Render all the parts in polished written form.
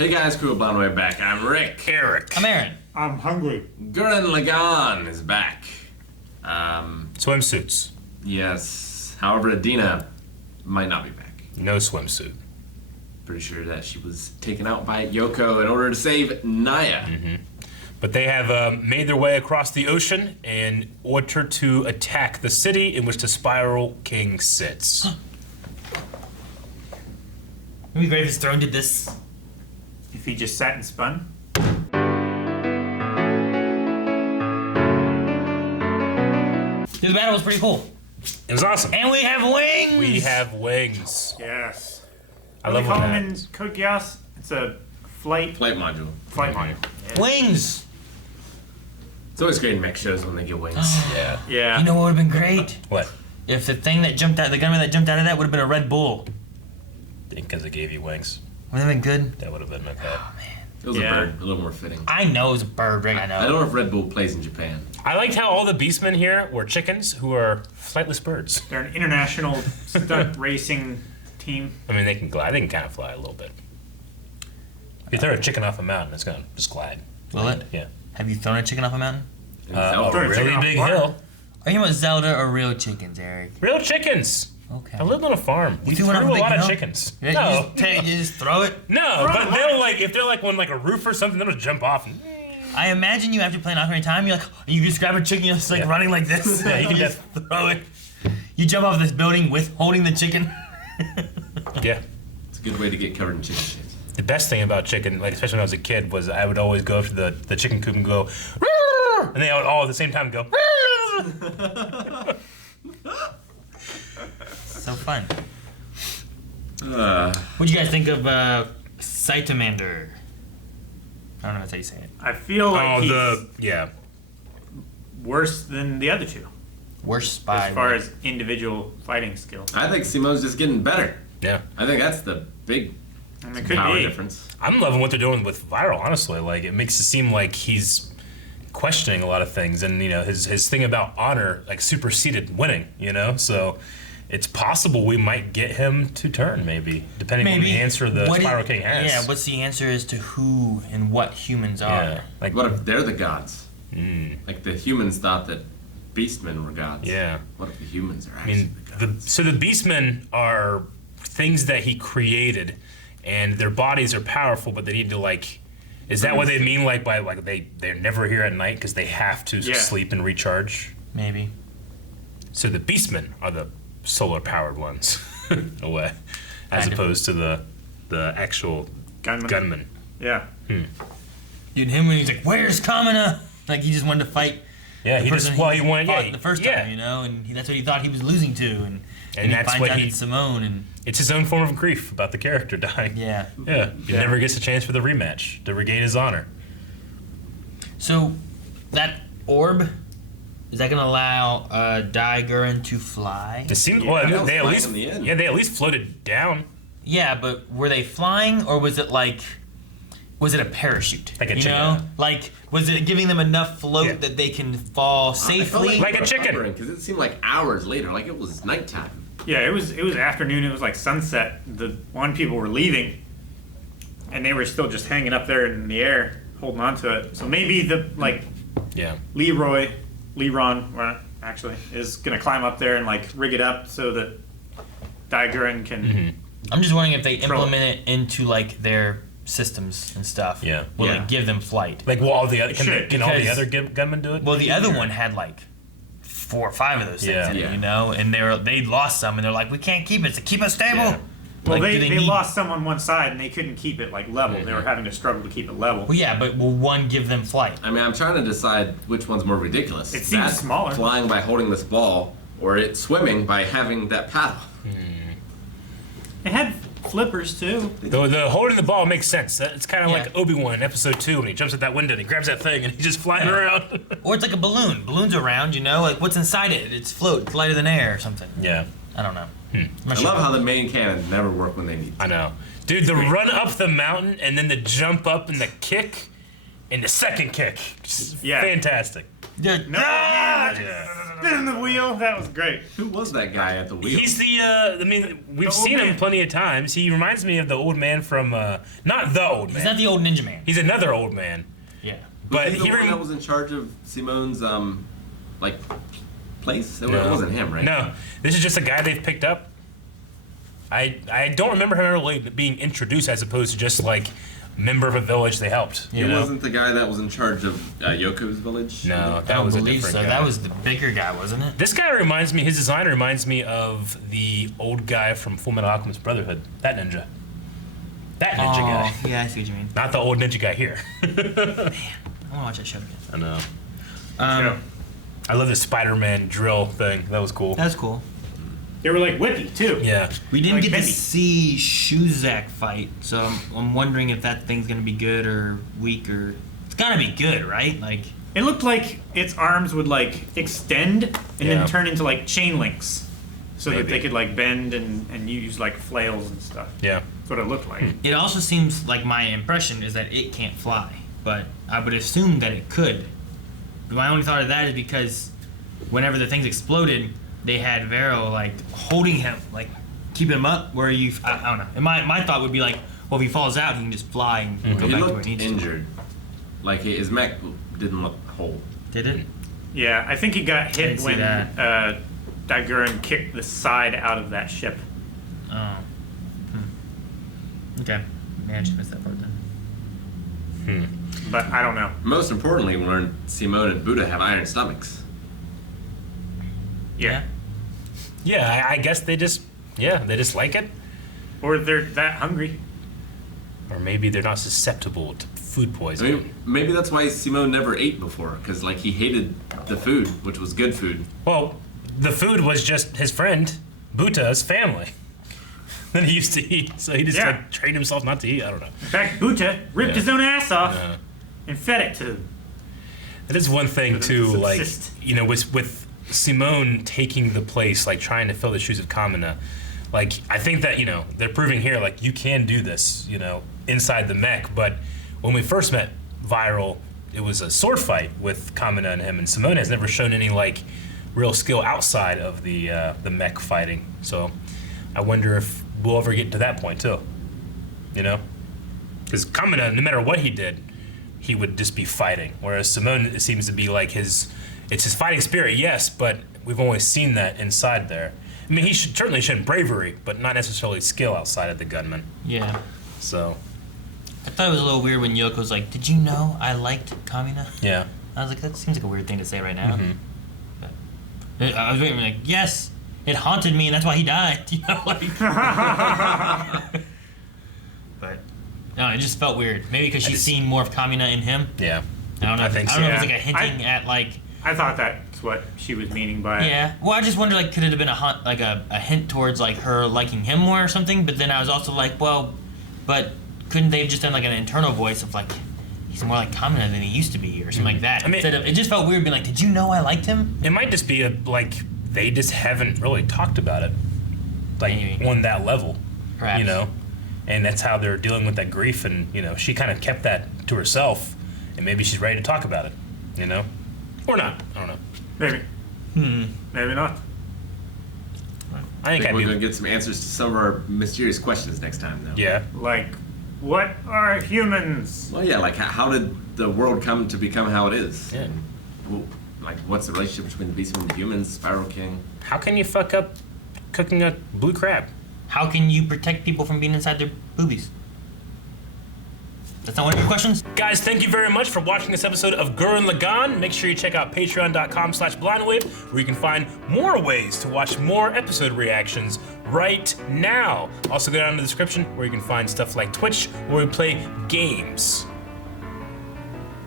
Hey guys, cool blonde way back. I'm Rick. Eric. I'm Aaron. I'm hungry. Gurren Lagann is back. Swimsuits. Yes. However, Adina might not be back. No swimsuit. Pretty sure that she was taken out by Yoko in order to save Naya. Mm-hmm. But they have made their way across the ocean in order to attack the city in which the Spiral King sits. Would be great if his throne did this. If he just sat and spun. The battle was pretty cool. It was awesome. And we have wings! We have wings. Yes. I love call when them that in Code Geass. It's a flight Module. module. Yeah. Wings! It's always great in mech shows when they get wings. Yeah. Yeah. You know what would have been great? What? If the thing that jumped out, the gunman that jumped out of that would have been a Red Bull. Because it gave you wings. Would that have been good? That would have been okay. Oh, man. It was a bird, a little more fitting. I know it was a bird, Rick, I know. I don't know if Red Bull plays in Japan. I liked how all the beastmen here were chickens who are flightless birds. They're an international stunt racing team. I mean, they can glide. They can kind of fly a little bit. If you throw a chicken off a mountain, it's gonna just glide. Will it? Yeah. Have you thrown a chicken off a mountain? A Throw a chicken really off big a farm. hill. Are you talking about Zelda or real chickens, Eric? Real chickens. Okay. I lived on a farm. We threw threw one a off a big lot of hill? chickens. You No. you just throw it? No, Throw but it they'll high. if they're like on like a roof or something, they'll just jump off. And, I imagine you after playing Ocarina of Time, you're like, you just grab a chicken, you're just like Yeah. running like this. Yeah, you can just throw it. You jump off this building with holding the chicken. yeah. It's a good way to get covered in chicken shit. The best thing about chicken, like especially when I was a kid, was I would always go up to the chicken coop and go, "Roar!" and they would all at the same time go. "Roar!" So fun. Uh, What do you guys think of Saitamander? I don't know if that's how you say it. I feel like Oh, he's yeah. worse than the other two Worst spy. as far as individual fighting skill. I think Simone's just getting better. Yeah. I think that's the big And it could power be. difference. I'm loving what they're doing with Viral, honestly. Like, it makes it seem like he's questioning a lot of things, and, you know, his thing about honor, like, superseded winning, you know? So it's possible we might get him to turn, maybe, depending on the answer the Spiral King has. Yeah, what's the answer as to who and what humans are. Yeah. Like, What if they're the gods? mm, Like the humans thought that beastmen were gods. yeah. What if the humans are I actually mean, the gods? so the beastmen are things that he created, and their bodies are powerful, but they need to, like, is that what they mean, like, by, like, they're never here at night because they have to sleep and recharge? Maybe. So the beastmen are the solar-powered ones, in a way, as Kind of. opposed to the actual gunmen. Yeah. Dude, him when he's like, "Where's Kamina?" Like he just wanted to fight. Yeah, the he just, person well, he wanted, fought yeah, the first yeah. time, you know, and that's what he thought he was losing to, and he that's finds what out he- it's Simone, and It's his own form of grief about the character dying. yeah. Yeah, he Yeah. never gets a chance for the rematch to regain his honor. So that orb is that gonna allow Gurren to fly? It seemed, Yeah, well, that was they at flying least, in the end. yeah, they at least floated down. Yeah, but were they flying or was it like? Was it a parachute? Like a you chicken. know? Like, was it giving them enough float Yeah. that they can fall safely? Like a chicken. Because it seemed like hours later, like it was nighttime. Yeah, it was afternoon. It was like sunset. The one people were leaving, and they were still just hanging up there in the air, holding on to it. So maybe the Yeah. Leron, well, actually, is gonna climb up there and like rig it up so that Gurren can. Mm-hmm. I'm just wondering if they Control. implement it into like their systems and stuff. Yeah. Will Yeah. it give them flight? Like, well, all the other, should, can all the because- other gunmen do it? Well, the other one had like 4 or 5 of those things Yeah. in it, Yeah. you know, and they lost some, and they're like, we can't keep it, so keep it stable. Yeah. Well, Like, do they need- lost some on one side and they couldn't keep it like level. They were having to struggle to keep it level. Well, yeah, but will one give them flight? I mean, I'm trying to decide which one's more ridiculous. It seems That smaller. Flying by holding this ball, or it swimming by having that paddle. It had flippers too. The holding the ball makes sense. It's kind of Yeah. like Obi-Wan in Episode 2 when he jumps at that window and he grabs that thing and he's just flying around. Or it's like a balloon. Balloons are round, you know, like what's inside it? It's float, it's lighter than air or something. Yeah, I don't know. I'm not I sure. love how the main cannons never work when they need to. I know. Dude, the run up the mountain and then the jump up and the kick and the second kick. Just Yeah. fantastic. Spinning the wheel. That was great. Who was that guy at the wheel? He's we've old seen him man. plenty of times. He reminds me of the old man from, not the old man. He's not the old ninja man. He's another old man. Yeah. But He's the he one that was in charge of Simone's, place? It wasn't him, right? No, this is just a guy they've picked up. I don't remember him really being introduced as opposed to just like member of a village they helped. He wasn't the guy that was in charge of Yoko's village? No, I that don't was a believe different so. guy. That was the bigger guy, wasn't it? This guy reminds me. His design reminds me of the old guy from Fullmetal Alchemist Brotherhood. That ninja. That ninja guy. Yeah, I see what you mean. Not the old ninja guy here. I want to watch that show again. I know. Yeah. I love the Spider-Man drill thing. That was cool. That's cool. They were like whippy too. Yeah. We didn't Like get Bendy. to see Shuzak fight, so I'm wondering if that thing's gonna be good or weak or it's gotta be good, right? Like It looked like its arms would like extend and Yeah. then turn into like chain links, so that Maybe. they could like bend and use like flails and stuff. Yeah. That's what it looked like. it also seems like my impression is that it can't fly, but I would assume that it could. My only thought of that is because whenever the things exploded, they had Vero like holding him, like keeping him up. Where I don't know. And my thought would be like, well, if he falls out, he can just fly and go He back to where looked he needs injured. Like, his mech didn't look whole. to. Did it? Yeah, I think he got hit didn't see when that. Gurren kicked the side out of that ship. Oh. Okay. Man, I just missed that part then. But I don't know. Most importantly, we learned Simone and Buddha have iron stomachs. Yeah. Yeah, I guess they just like it. Or they're that hungry. Or maybe they're not susceptible to food I poisoning. mean, maybe that's why Simone never ate before, because, like, he hated the food, which was good food. Well, the food was just his friend, Buta's family. Then he used to eat, so he just Yeah. like trained himself not to eat. I don't know. In fact, Buta ripped Yeah. his own ass off Uh, and fed it to them. That is one thing For them too, to like subsist. with Simone taking the place, like trying to fill the shoes of Kamina. Like I think that they're proving here, like you can do this, inside the mech. But when we first met Viral, it was a sword fight with Kamina and him, and Simone has never shown any like real skill outside of the mech fighting. So I wonder if we'll ever get to that point too. Because Kamina, no matter what he did, he would just be fighting. Whereas Simone, it seems to be like it's his fighting spirit, yes, but we've only seen that inside there. I mean, he certainly shown bravery, but not necessarily skill outside of the gunman. Yeah. So, I thought it was a little weird when Yoko's like, "Did you know I liked Kamina?" yeah. I was like, that seems like a weird thing to say right now. Mhm. But I was waiting, like, yes, it haunted me, and that's why he died. But no, it just felt weird. Maybe because she's just- seen more of Kamina in him. Yeah. I don't know. I think I don't know so. if it's like a Yeah. hinting at like. I thought that's what she was meaning by it. Yeah. Well, I just wonder, like, could it have been a hint towards like her liking him more or something? But then I was also like, well, but couldn't they have just done like an internal voice of like, he's more like Kamina than he used to be or something like that? I mean- Instead of, it just felt weird being like, did you know I liked him? It might just be like they just haven't really talked about it, like Maybe. on that level, Perhaps. and that's how they're dealing with that grief, and she kind of kept that to herself, and maybe she's ready to talk about it, or not. I don't know. Maybe. Maybe not. I I think think I'd we're be. going to get some answers to some of our mysterious questions next time, though. Yeah. Like, what are humans? Well, yeah, like, how did the world come to become how it is? Yeah. Well, like, what's the relationship between the beastmen and the humans, Spiral King? How can you fuck up cooking a blue crab? How can you protect people from being inside their boobies? That's not one of your questions? Guys, thank you very much for watching this episode of Gurren Lagann. Make sure you check out patreon.com/blindwave, where you can find more ways to watch more episode reactions right now. Also go down in the description where you can find stuff like Twitch, where we play games.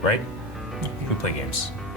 Right? We play games.